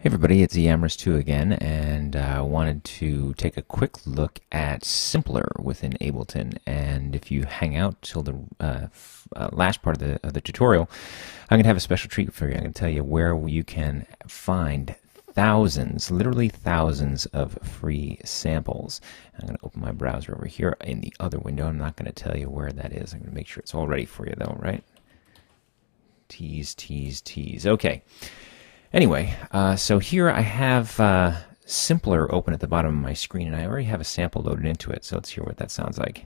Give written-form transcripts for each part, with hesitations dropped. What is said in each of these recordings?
Hey everybody, it's Yamrus2 again, and I wanted to take a quick look at Simpler within Ableton. And if you hang out till the last part of the tutorial, I'm going to have a special treat for you. I'm going to tell you where you can find thousands, literally thousands of free samples. I'm going to open my browser over here in the other window. I'm not going to tell you where that is. I'm going to make sure it's all ready for you though, right? Tease, tease, tease. Okay. Anyway, so here I have Simpler open at the bottom of my screen, and I already have a sample loaded into it, so let's hear what that sounds like.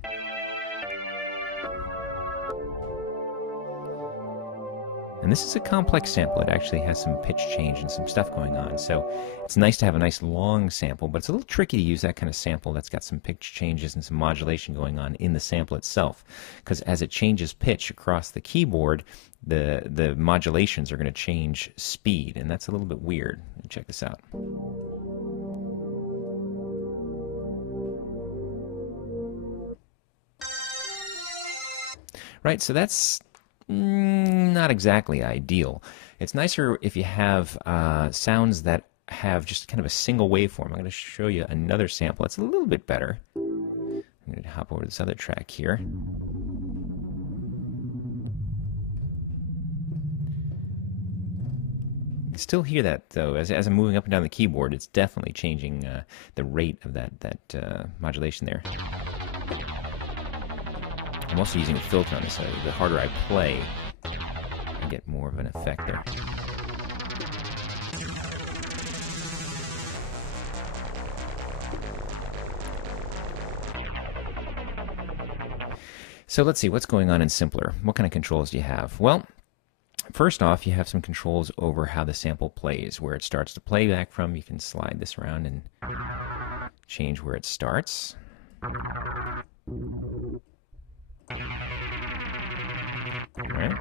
And this is a complex sample. It actually has some pitch change and some stuff going on, so it's nice to have a nice long sample, but it's a little tricky to use that kind of sample that's got some pitch changes and some modulation going on in the sample itself, because as it changes pitch across the keyboard, the modulations are going to change speed, and that's a little bit weird. Check this out. Right, so that's not exactly ideal. It's nicer if you have sounds that have just kind of a single waveform. I'm going to show you another sample. It's a little bit better. I'm going to hop over to this other track here. You still hear that though, as I'm moving up and down the keyboard. It's definitely changing the rate of that modulation there. I'm also using a filter on this, so the harder I play, I get more of an effect there. So let's see, what's going on in Simpler? What kind of controls do you have? Well, first off, you have some controls over how the sample plays, where it starts to play back from. You can slide this around and change where it starts. Right.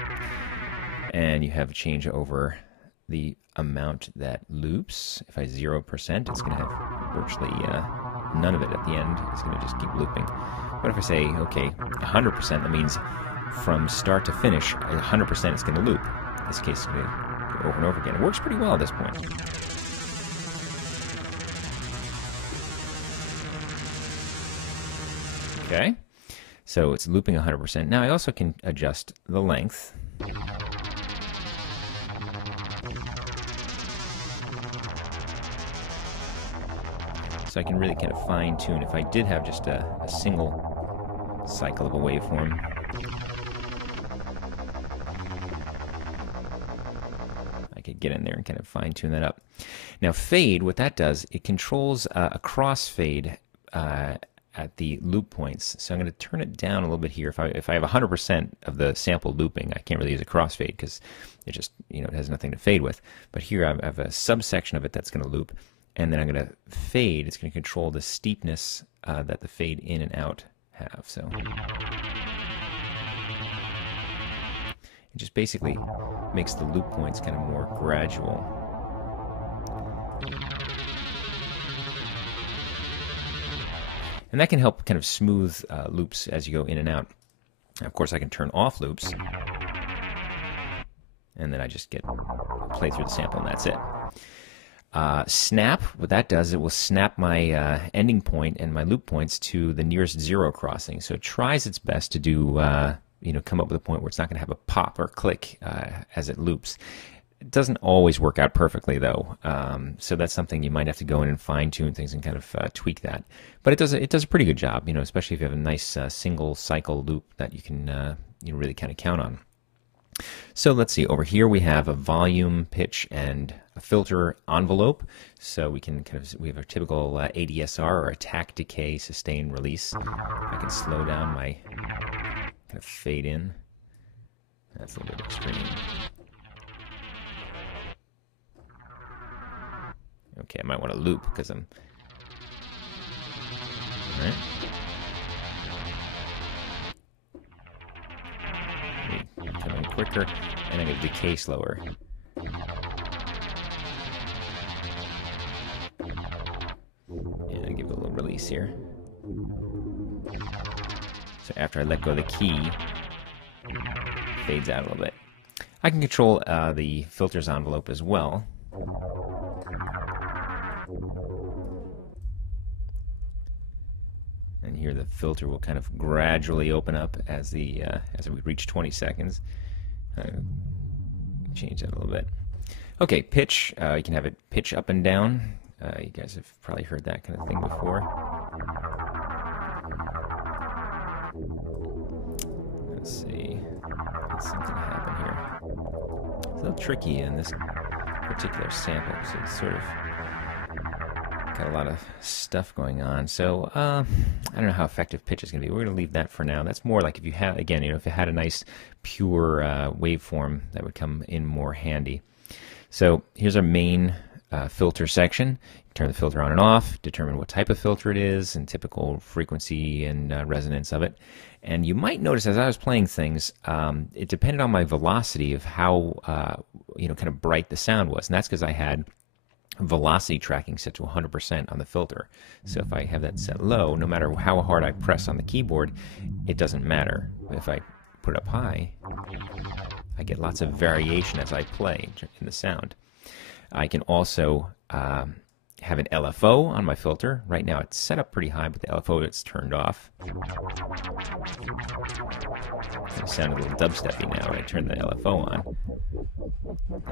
And you have a change over the amount that loops. If I 0%, it's going to have virtually none of it at the end. It's going to just keep looping. But if I say, okay, 100%, that means from start to finish, 100% is going to loop. In this case, it's going to go over and over again. It works pretty well at this point. Okay. So it's looping 100%. Now I also can adjust the length. So I can really kind of fine tune if I did have just a single cycle of a waveform. I could get in there and kind of fine tune that up. Now fade, what that does, it controls a crossfade at the loop points. So I'm going to turn it down a little bit here. If I have 100% of the sample looping, I can't really use a crossfade because it just, it has nothing to fade with. But here I have a subsection of it that's going to loop, and then I'm going to fade. It's going to control the steepness that the fade in and out have. So it just basically makes the loop points kind of more gradual. And that can help kind of smooth loops as you go in and out. Now, of course, I can turn off loops. And then I just play through the sample, and that's it. Snap, what that does, it will snap my ending point and my loop points to the nearest zero crossing. So it tries its best to do, come up with a point where it's not going to have a pop or click as it loops. It doesn't always work out perfectly, though, so that's something you might have to go in and fine-tune things and kind of tweak that. But it does a pretty good job, especially if you have a nice single cycle loop that you can really kind of count on. So let's see. Over here we have a volume, pitch, and a filter envelope. So we have a typical ADSR or attack, decay, sustain, release. I can slow down my kind of fade in. That's a little bit extreme. Okay, I might want to loop because I'm... All right. Come in quicker, and I'm going to decay slower. And give it a little release here. So after I let go of the key, it fades out a little bit. I can control the filters envelope as well. the filter will kind of gradually open up as we reach 20 seconds. Change that a little bit. Okay, pitch. You can have it pitch up and down. You guys have probably heard that kind of thing before. Let's see. Let's something happen here. It's a little tricky in this particular sample, so it's sort of got a lot of stuff going on. So I don't know how effective pitch is going to be. We're going to leave that for now. That's more like if you have, again, if it had a nice pure waveform, that would come in more handy. So here's our main filter section. Turn the filter on and off, determine what type of filter it is, and typical frequency and resonance of it. And you might notice as I was playing things, it depended on my velocity of how kind of bright the sound was, and that's because I had velocity tracking set to 100% on the filter. So if I have that set low, no matter how hard I press on the keyboard, it doesn't matter. If I put it up high, I get lots of variation as I play in the sound. I can also have an LFO on my filter. Right now it's set up pretty high, but the LFO is turned off. It sounded a little dubsteppy now when I turned the LFO on.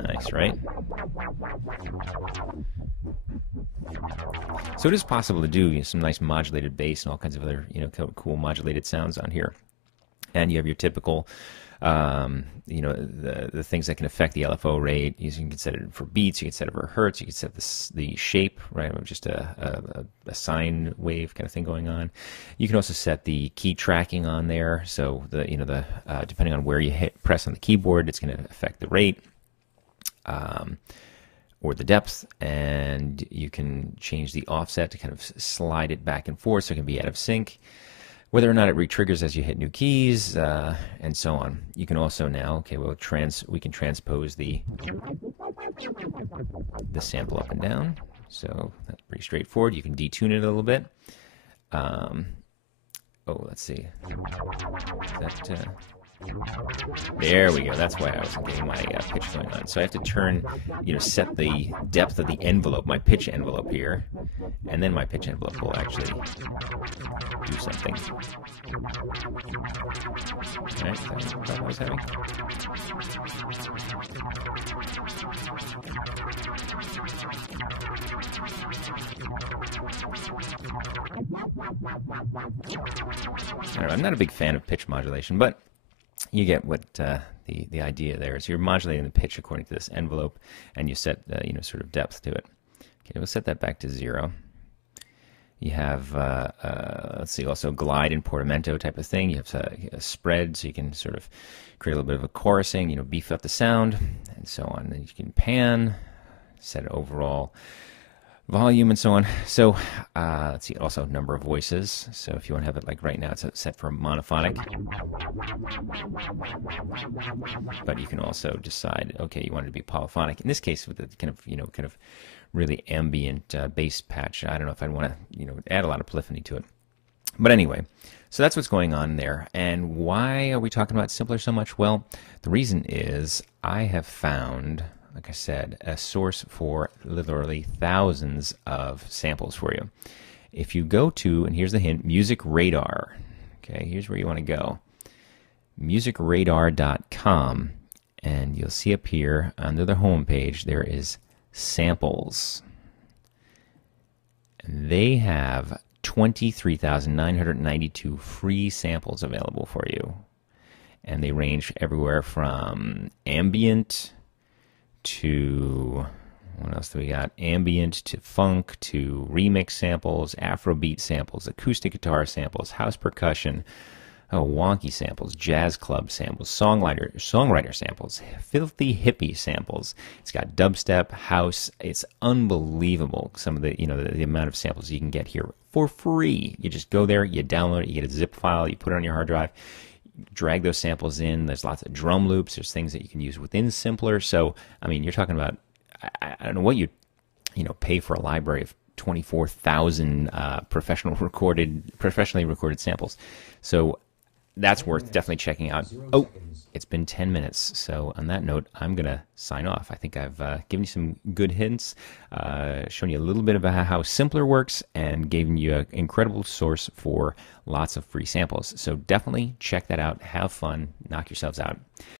Nice, right? So it is possible to do some nice modulated bass and all kinds of other cool modulated sounds on here. And you have your typical the things that can affect the LFO rate. You can set it for beats, you can set it for hertz, you can set the shape, right, of just a sine wave kind of thing going on. You can also set the key tracking on there. So depending on where you press on the keyboard, it's going to affect the rate or the depth, and you can change the offset to kind of slide it back and forth so it can be out of sync. Whether or not it re-triggers as you hit new keys, and so on. You can also now, we can transpose the sample up and down. So that's pretty straightforward. You can detune it a little bit. Let's see. There we go. That's why I wasn't getting my pitch going on. So I have to turn, set the depth of the envelope, my pitch envelope here, and then my pitch envelope will actually do something. All right, that's what I was having. I don't know, I'm not a big fan of pitch modulation, but you get what the idea there is. You're modulating the pitch according to this envelope, and you set sort of depth to it. Okay, we'll set that back to 0. You have let's see, also glide and portamento type of thing. You have a spread, so you can sort of create a little bit of a chorusing, beef up the sound, and so on. Then you can pan, set overall volume, and so on. So let's see, also number of voices. So if you want to have it like right now, it's set for monophonic. But you can also decide, okay, you want it to be polyphonic. In this case, with the kind of really ambient bass patch, I don't know if I'd want to add a lot of polyphony to it. But anyway, so that's what's going on there. And why are we talking about simpler so much? Well, the reason is I have found, like I said, a source for literally thousands of samples for you. If you go to, and here's the hint, Music Radar. Okay, here's where you want to go. musicradar.com, and you'll see up here under the home page there is samples. And they have 23,992 free samples available for you. And they range everywhere from ambient to, what else do we got? Ambient to funk to remix samples, Afrobeat samples, acoustic guitar samples, house percussion, wonky samples, jazz club samples, songwriter samples, filthy hippie samples. It's got dubstep, house. It's unbelievable. Some of the the amount of samples you can get here for free. You just go there, you download it, you get a zip file, you put it on your hard drive, drag those samples in. There's lots of drum loops. There's things that you can use within Simpler. So I mean, you're talking about, I don't know what you pay for a library of 24,000 professionally recorded samples. So that's worth definitely checking out. Oh, it's been 10 minutes. So on that note, I'm going to sign off. I think I've given you some good hints, shown you a little bit about how Simpler works, and given you an incredible source for lots of free samples. So definitely check that out. Have fun. Knock yourselves out.